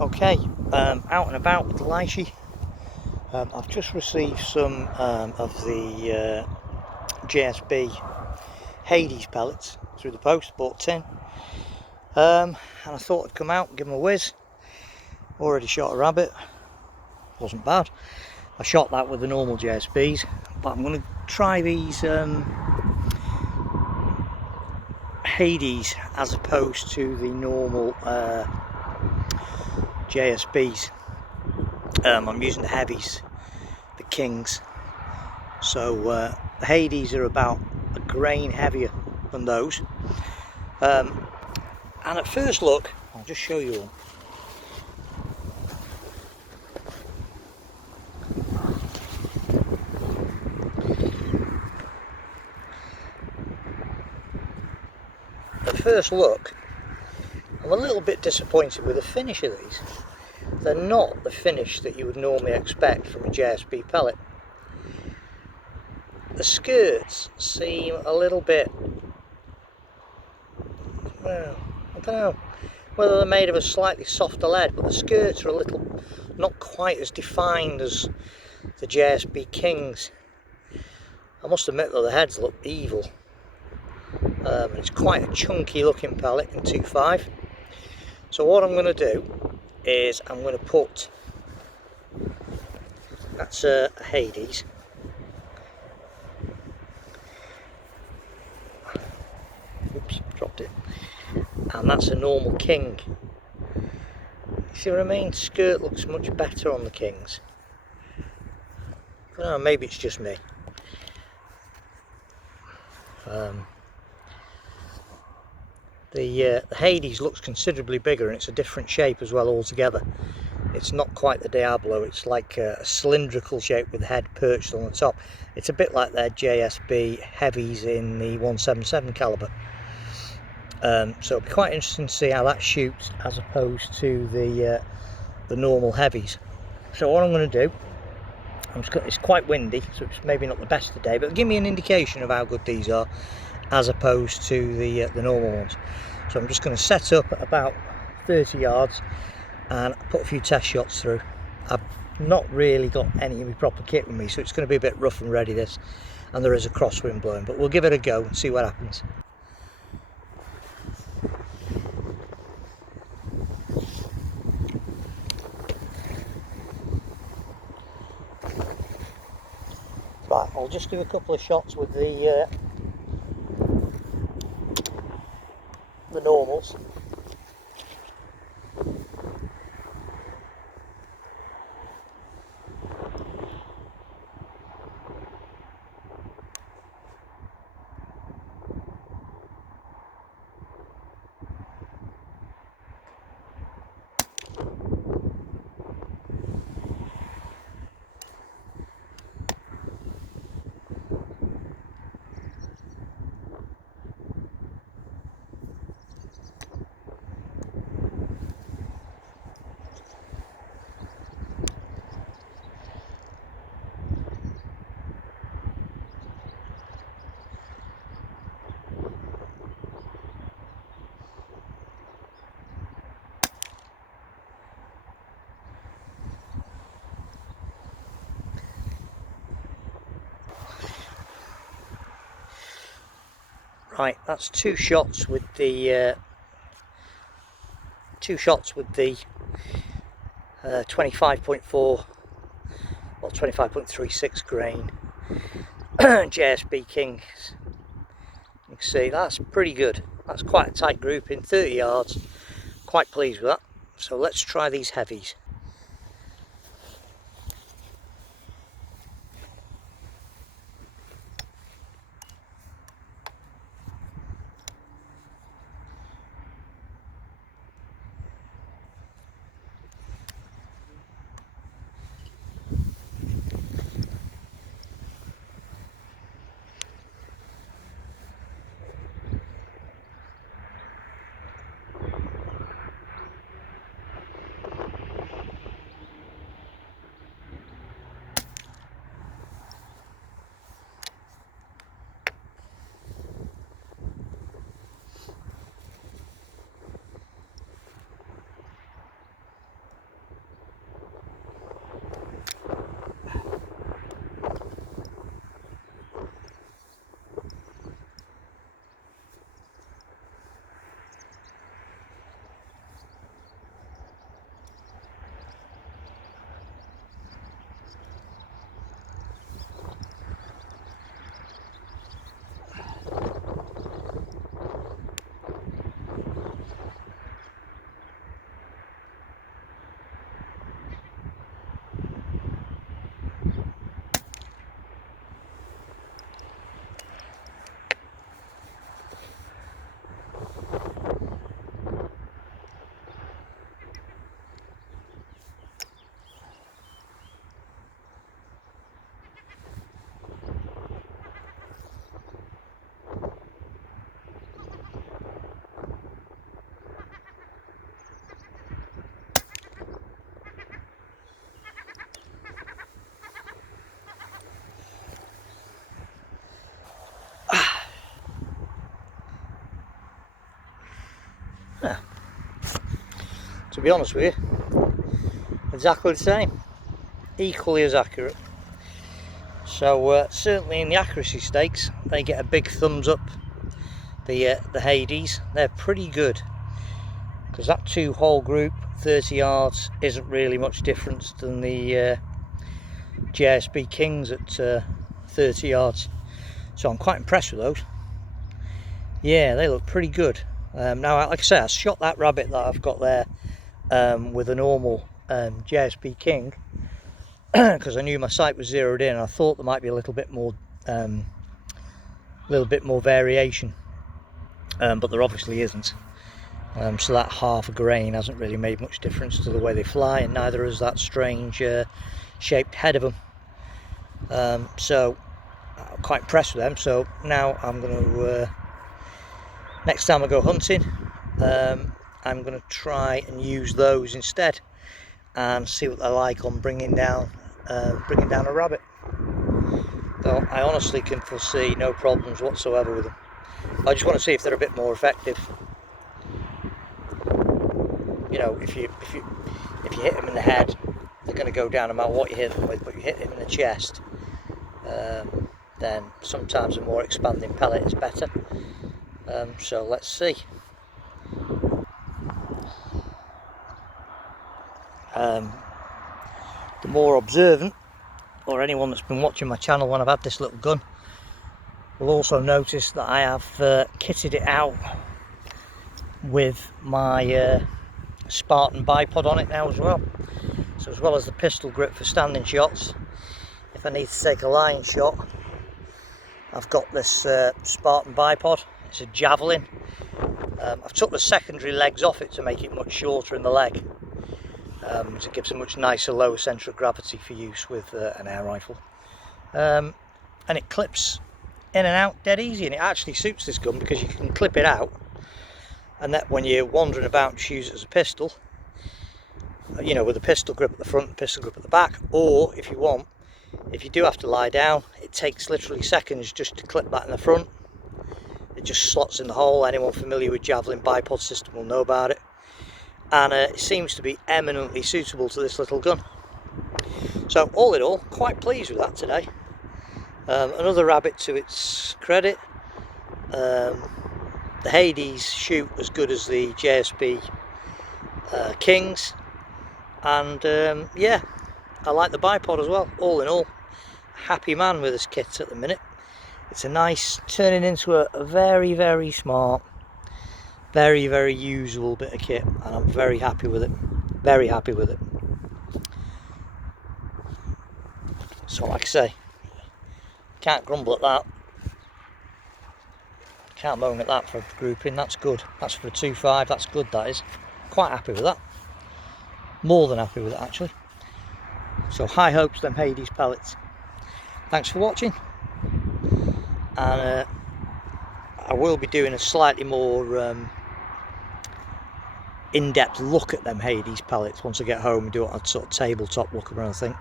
Okay, out and about with leishy. I've just received some of the JSB Hades pellets through the post, bought 10. And I thought I'd come out and give them a whiz. Already shot a rabbit, wasn't bad. I shot that with the normal JSBs, but I'm going to try these Hades as opposed to the normal JSBs. I'm using the heavies, the kings. So the Hades are about a grain heavier than those. And at first look, I'll just show you one. At first look, I'm a little bit disappointed with the finish of these. They're not the finish that you would normally expect from a JSB pellet. The skirts seem a little bit, well, I don't know whether they're made of a slightly softer lead, but the skirts are a little, not quite as defined as the JSB Kings. I must admit though, the heads look evil. It's quite a chunky looking pellet in 2.5. So what I'm going to do is I'm going to put, that's a Hades. Oops, dropped it. And that's a normal King. See what I mean? Skirt looks much better on the Kings. I don't know, maybe it's just me. The Hades looks considerably bigger, and it's a different shape as well altogether. It's not quite the Diablo, it's like a cylindrical shape with the head perched on the top. It's a bit like their JSB heavies in the 177 caliber. So it'll be quite interesting to see how that shoots as opposed to the normal heavies. So what I'm going to do, it's quite windy, so it's maybe not the best today, but give me an indication of how good these are as opposed to the normal ones. So I'm just going to set up at about 30 yards and put a few test shots through. I've not really got any of my proper kit with me, so it's going to be a bit rough and ready this, and there is a crosswind blowing, but we'll give it a go and see what happens. Right, I'll just do a couple of shots with the normals. Right, that's two shots with the 25.4 or 25.36 grain JSB Kings. You can see that's pretty good. That's quite a tight group in 30 yards. Quite pleased with that. So let's try these heavies. to be honest with you, exactly the same, equally as accurate. So certainly in the accuracy stakes, they get a big thumbs up. The Hades, they're pretty good, because that 2-hole group, 30 yards, isn't really much difference than the JSB Kings at 30 yards. So I'm quite impressed with those. Yeah, they look pretty good. Now, like I say, I shot that rabbit that I've got there with a normal JSB King because I knew my sight was zeroed in and I thought there might be a little bit more variation, but there obviously isn't. So that half a grain hasn't really made much difference to the way they fly, and neither has that strange shaped head of them. So I'm quite impressed with them. So now I'm going to, next time I go hunting, I'm going to try and use those instead and see what they're like on bringing down a rabbit. Though I honestly can foresee no problems whatsoever with them. I just want to see if they're a bit more effective. You know, if you hit them in the head, they're going to go down no matter what you hit them with. But you hit them in the chest, then sometimes a more expanding pellet is better. So let's see. The more observant, or anyone that's been watching my channel when I've had this little gun, will also notice that I have kitted it out with my Spartan bipod on it now as well. So as well as the pistol grip for standing shots, if I need to take a line shot, I've got this Spartan bipod. It's a javelin. I've took the secondary legs off it to make it much shorter in the leg. It gives a much nicer lower centre of gravity for use with an air rifle. And it clips in and out dead easy, and it actually suits this gun because you can clip it out, and that when you're wandering about, just use it as a pistol, you know, with a pistol grip at the front and pistol grip at the back. Or if you want, if you do have to lie down, it takes literally seconds just to clip that in the front. It just slots in the hole. Anyone familiar with javelin bipod system will know about it. And it seems to be eminently suitable to this little gun. So all in all, quite pleased with that today. Another rabbit to its credit. The Hades shoot as good as the JSB Kings, and yeah, I like the bipod as well. All in all, happy man with this kit at the minute. It's a nice, turning into a very, very smart, very, very usable bit of kit, and I'm very happy with it. Very happy with it. So like I say, can't grumble at that. Can't moan at that for grouping. That's good. That's for a 2.5. That's good, that is. Quite happy with that. More than happy with it, actually. So high hopes, them Hades pellets. Thanks for watching. And I will be doing a slightly more in-depth look at them Hades pellets once I get home and do it on a sort of tabletop look around, I think.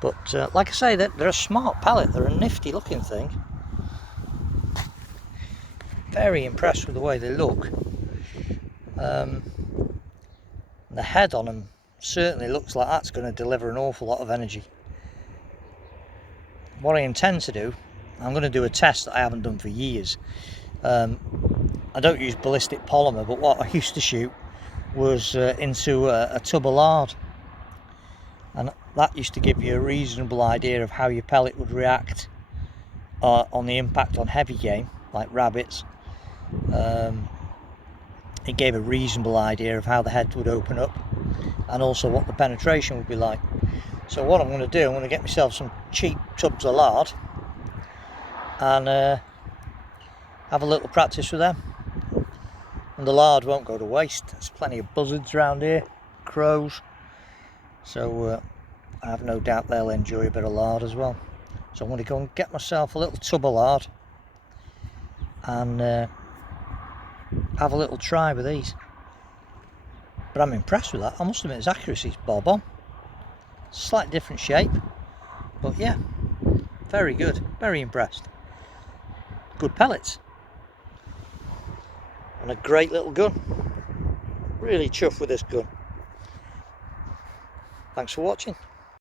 But like I say, they're a smart pellet. They're a nifty looking thing. Very impressed with the way they look. The head on them certainly looks like that's going to deliver an awful lot of energy. What I intend to do, I'm going to do a test that I haven't done for years. I don't use ballistic polymer, but what I used to shoot was into a tub of lard, and that used to give you a reasonable idea of how your pellet would react on the impact on heavy game like rabbits. It gave a reasonable idea of how the head would open up and also what the penetration would be like. So what I'm going to do, I'm going to get myself some cheap tubs of lard and have a little practice with them. And the lard won't go to waste. There's plenty of buzzards around here, crows, so I have no doubt they'll enjoy a bit of lard as well. So I'm going to go and get myself a little tub of lard and have a little try with these. But I'm impressed with that. I must admit, its accuracy is bob on. Slightly different shape, but yeah, very good. Very impressed. Good pellets and a great little gun. Really chuffed with this gun. Thanks for watching.